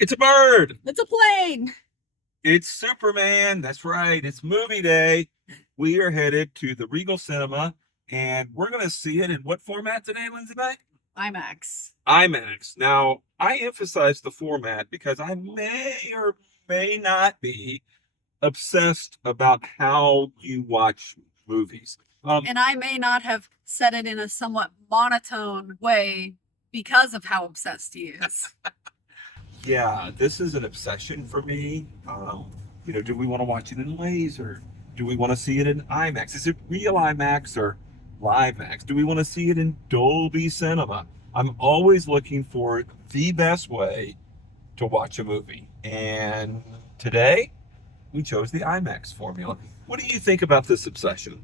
It's a bird. It's a plane. It's Superman. That's right. It's movie day. We are headed to the Regal Cinema, and we're going to see it in what format today, Lindsay May? IMAX. IMAX. Now, I emphasize the format because I may or may not be obsessed about how you watch movies. And I may not have said it in a somewhat monotone way because of how obsessed he is. Yeah, this is an obsession for me. Do we want to watch it in laser? Do we want to see it in IMAX? Is it real IMAX or live IMAX? Do we want to see it in Dolby Cinema? I'm always looking for the best way to watch a movie. And today, we chose the IMAX formula. What do you think about this obsession?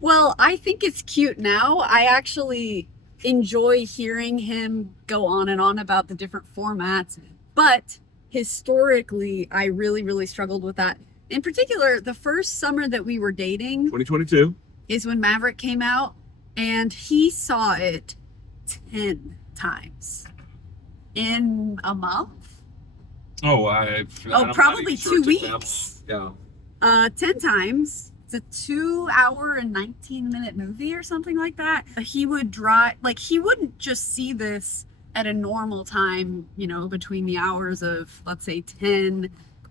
Well, I think it's cute now. I actually enjoy hearing him go on and on about the different formats, but historically, I really, really struggled with that. In particular, the first summer that we were dating 2022. is when Maverick came out, and he saw it 10 times in a month. Oh, Probably 2 weeks. Yeah. 10 times. It's a 2 hour and 19-minute movie or something like that. He would drive, like, he wouldn't just see this at a normal time, between the hours of, let's say, 10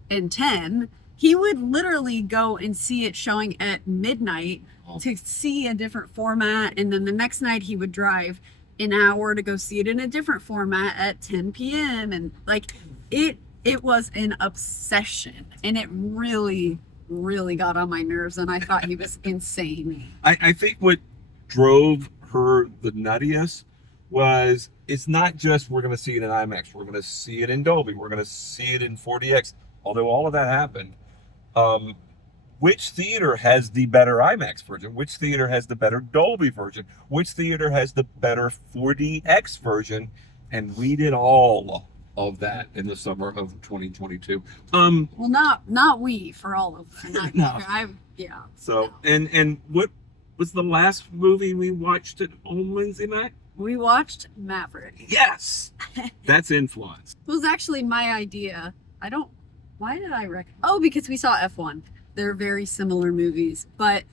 and 10. He would literally go and see it showing at midnight to see a different format. And then the next night he would drive an hour to go see it in a different format at 10 p.m. And like, it was an obsession, and it really, really got on my nerves, and I thought he was insane. I think what drove her the nuttiest was it's not just we're going to see it in IMAX, we're going to see it in Dolby, we're going to see it in 4DX. Although all of that happened, which theater has the better IMAX version? Which theater has the better Dolby version? Which theater has the better 4DX version? And we did all of that in the summer of 2022. Well, not we, for all of them. No. Yeah. So, and what was the last movie we watched at home, Lindsay Mac? We watched Maverick. Yes, that's influence. It was actually my idea. Why did I Oh, because we saw F1. They're very similar movies. But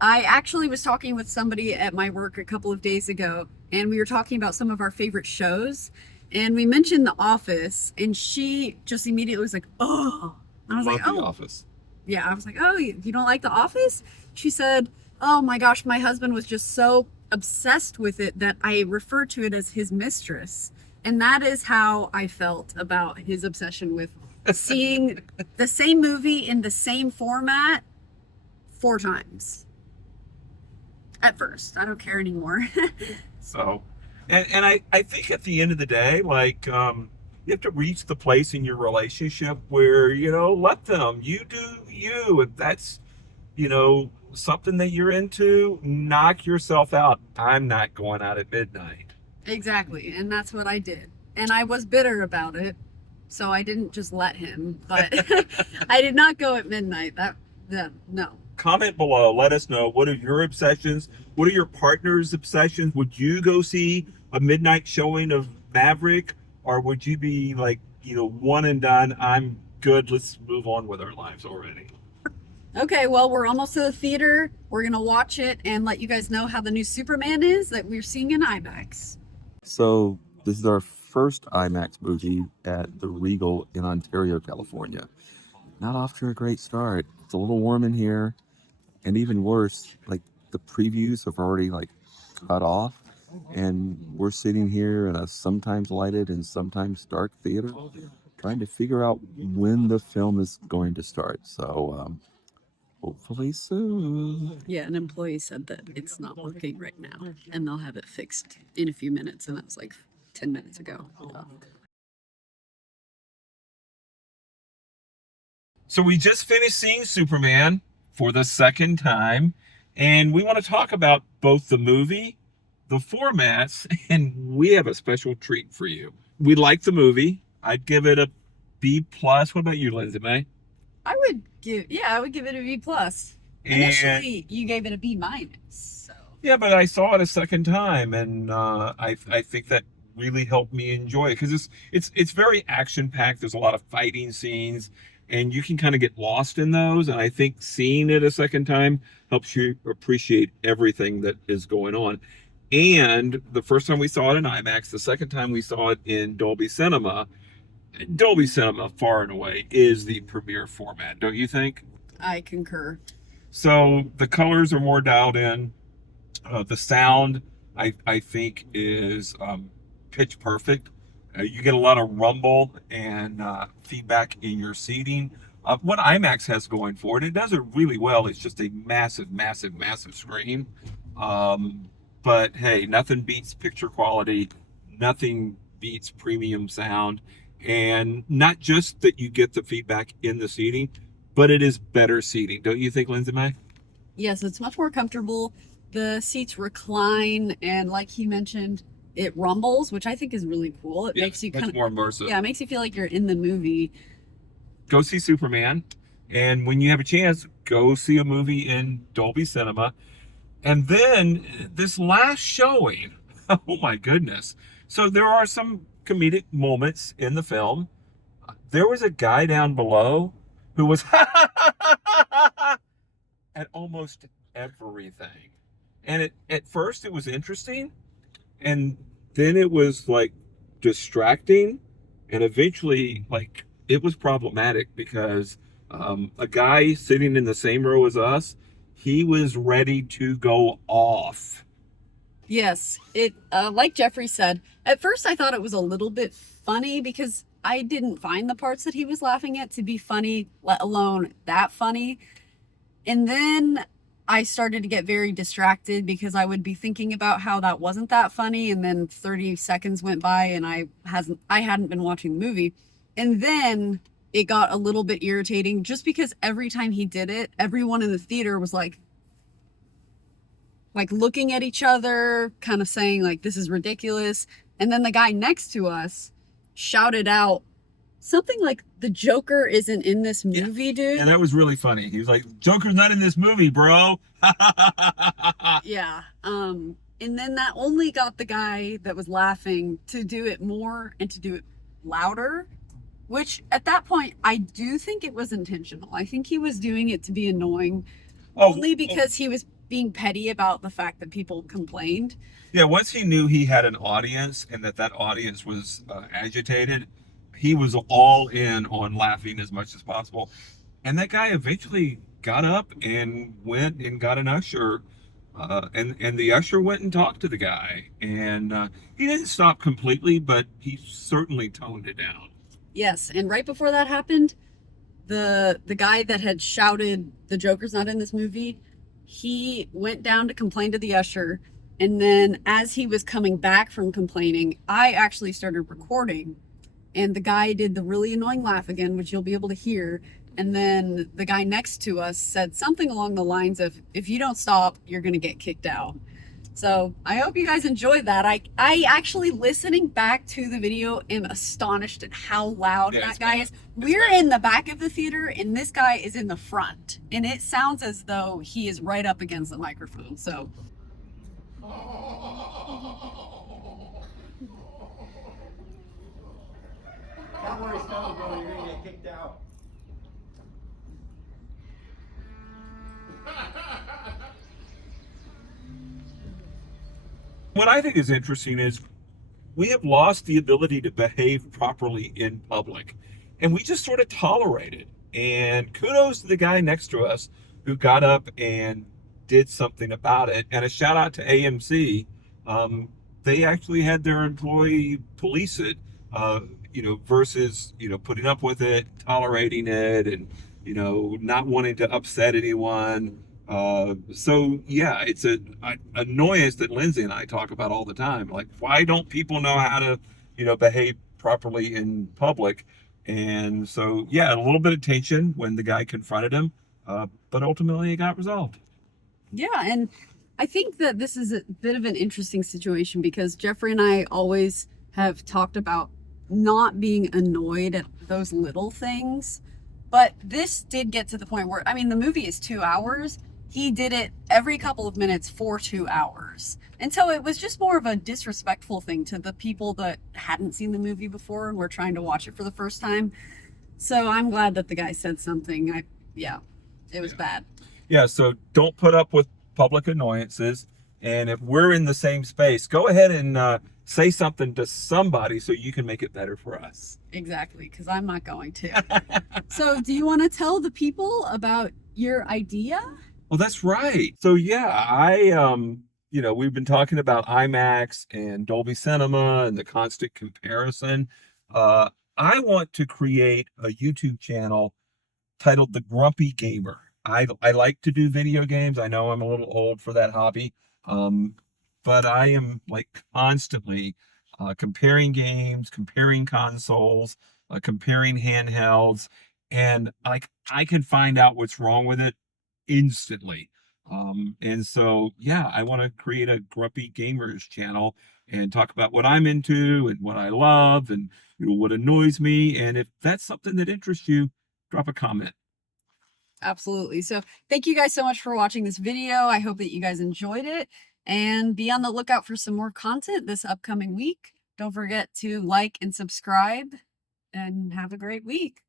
I actually was talking with somebody at my work a couple of days ago, and we were talking about some of our favorite shows. And we mentioned The Office, and she just immediately was like, oh. And I was like, The oh. Office. Yeah, I was like, oh, you don't like The Office? She said, oh my gosh, my husband was just so obsessed with it that I refer to it as his mistress. And that is how I felt about his obsession with seeing the same movie in the same format 4 times. At first. I don't care anymore. So, and I think at the end of the day, like, you have to reach the place in your relationship where, let them, you do you. If that's, something that you're into, knock yourself out. I'm not going out at midnight. Exactly. And that's what I did. And I was bitter about it. So I didn't just let him, but I did not go at midnight. No. Comment below. Let us know. What are your obsessions? What are your partner's obsessions? Would you go see a midnight showing of Maverick? Or would you be like, one and done? I'm good. Let's move on with our lives already. Okay, well, we're almost to the theater. We're going to watch it and let you guys know how the new Superman is that we're seeing in IMAX. So this is our first IMAX movie at the Regal in Ontario, California. Not off to a great start. It's a little warm in here, and even worse, like the previews have already cut off, and we're sitting here in a sometimes lighted and sometimes dark theater, trying to figure out when the film is going to start. So hopefully soon. Yeah, an employee said that it's not working right now, and they'll have it fixed in a few minutes, and that was like 10 minutes ago. So we just finished seeing Superman for the second time, and we want to talk about both the movie, the formats, and we have a special treat for you. We like the movie. I'd give it a B plus. What about you, Lindsay May? I would give it a B plus. Initially, you gave it a B minus. So. Yeah, but I saw it a second time, and I think that really helped me enjoy it because it's very action packed. There's a lot of fighting scenes, and you can kind of get lost in those. And I think seeing it a second time helps you appreciate everything that is going on. And the first time we saw it in IMAX, the second time we saw it in Dolby Cinema. Dolby Cinema, far and away, is the premier format, don't you think? I concur. So the colors are more dialed in. The sound, I think, is pitch perfect. You get a lot of rumble and feedback in your seating. What IMAX has going for it, it does it really well. It's just a massive, massive, massive screen. But hey, nothing beats picture quality. Nothing beats premium sound. And not just that you get the feedback in the seating, but it is better seating. Don't you think, Lindsay May? Yes, it's much more comfortable. The seats recline, and like he mentioned, it rumbles, which I think is really cool. It makes you much more immersive. Yeah, it makes you feel like you're in the movie. Go see Superman, and when you have a chance, go see a movie in Dolby Cinema. And then this last showing, oh my goodness. So there are some comedic moments in the film. There was a guy down below who was at almost everything. And at first it was interesting, and then it was like distracting, and eventually like it was problematic because a guy sitting in the same row as us, he was ready to go off. Yes, it like Jeffrey said, at first I thought it was a little bit funny because I didn't find the parts that he was laughing at to be funny, let alone that funny. And then I started to get very distracted because I would be thinking about how that wasn't that funny, and then 30 seconds went by and I hadn't been watching the movie. And then it got a little bit irritating just because every time he did it, everyone in the theater was like looking at each other, kind of saying like, this is ridiculous. And then the guy next to us shouted out something like, the Joker isn't in this movie, dude. And that was really funny. He was like, Joker's not in this movie, bro. Yeah. And then that only got the guy that was laughing to do it more and to do it louder, which at that point, I do think it was intentional. I think he was doing it to be annoying, only because he was being petty about the fact that people complained. Yeah, once he knew he had an audience and that audience was agitated, he was all in on laughing as much as possible. And that guy eventually got up and went and got an usher. And the usher went and talked to the guy. And he didn't stop completely, but he certainly toned it down. Yes, and right before that happened, the guy that had shouted, the Joker's not in this movie, he went down to complain to the usher. And then as he was coming back from complaining, I actually started recording. And the guy did the really annoying laugh again, which you'll be able to hear. And then the guy next to us said something along the lines of, if you don't stop, you're going to get kicked out. So I hope you guys enjoyed that. I actually, listening back to the video, am astonished at how loud that guy is. We're in the back of the theater and this guy is in the front. And it sounds as though he is right up against the microphone. So... Don't worry, Snowy, bro, you're gonna get kicked out. What I think is interesting is we have lost the ability to behave properly in public, and we just sort of tolerate it. And kudos to the guy next to us who got up and did something about it. And a shout out to AMC. They actually had their employee police it. Versus, putting up with it, tolerating it, and, not wanting to upset anyone. So yeah, it's an annoyance that Lindsay and I talk about all the time. Like, why don't people know how to, behave properly in public? And so, yeah, a little bit of tension when the guy confronted him, but ultimately it got resolved. Yeah, and I think that this is a bit of an interesting situation because Jeffrey and I always have talked about not being annoyed at those little things, but this did get to the point where, the movie is 2 hours, he did it every couple of minutes for 2 hours. And so it was just more of a disrespectful thing to the people that hadn't seen the movie before and were trying to watch it for the first time. So I'm glad that the guy said something. Yeah, it was bad. Yeah, so don't put up with public annoyances. And if we're in the same space, go ahead and say something to somebody so you can make it better for us. Exactly, because I'm not going to. So do you want to tell the people about your idea? Well, that's right. So yeah, we've been talking about IMAX and Dolby Cinema and the constant comparison. I want to create a YouTube channel titled The Grumpy Gamer. I like to do video games. I know I'm a little old for that hobby. But I am like constantly comparing games, comparing consoles, comparing handhelds, and like I can find out what's wrong with it instantly. And so, yeah, I want to create a Grumpy Gamers channel and talk about what I'm into and what I love and what annoys me. And if that's something that interests you, drop a comment. Absolutely. So thank you guys so much for watching this video. I hope that you guys enjoyed it, and be on the lookout for some more content this upcoming week. Don't forget to like and subscribe, and have a great week.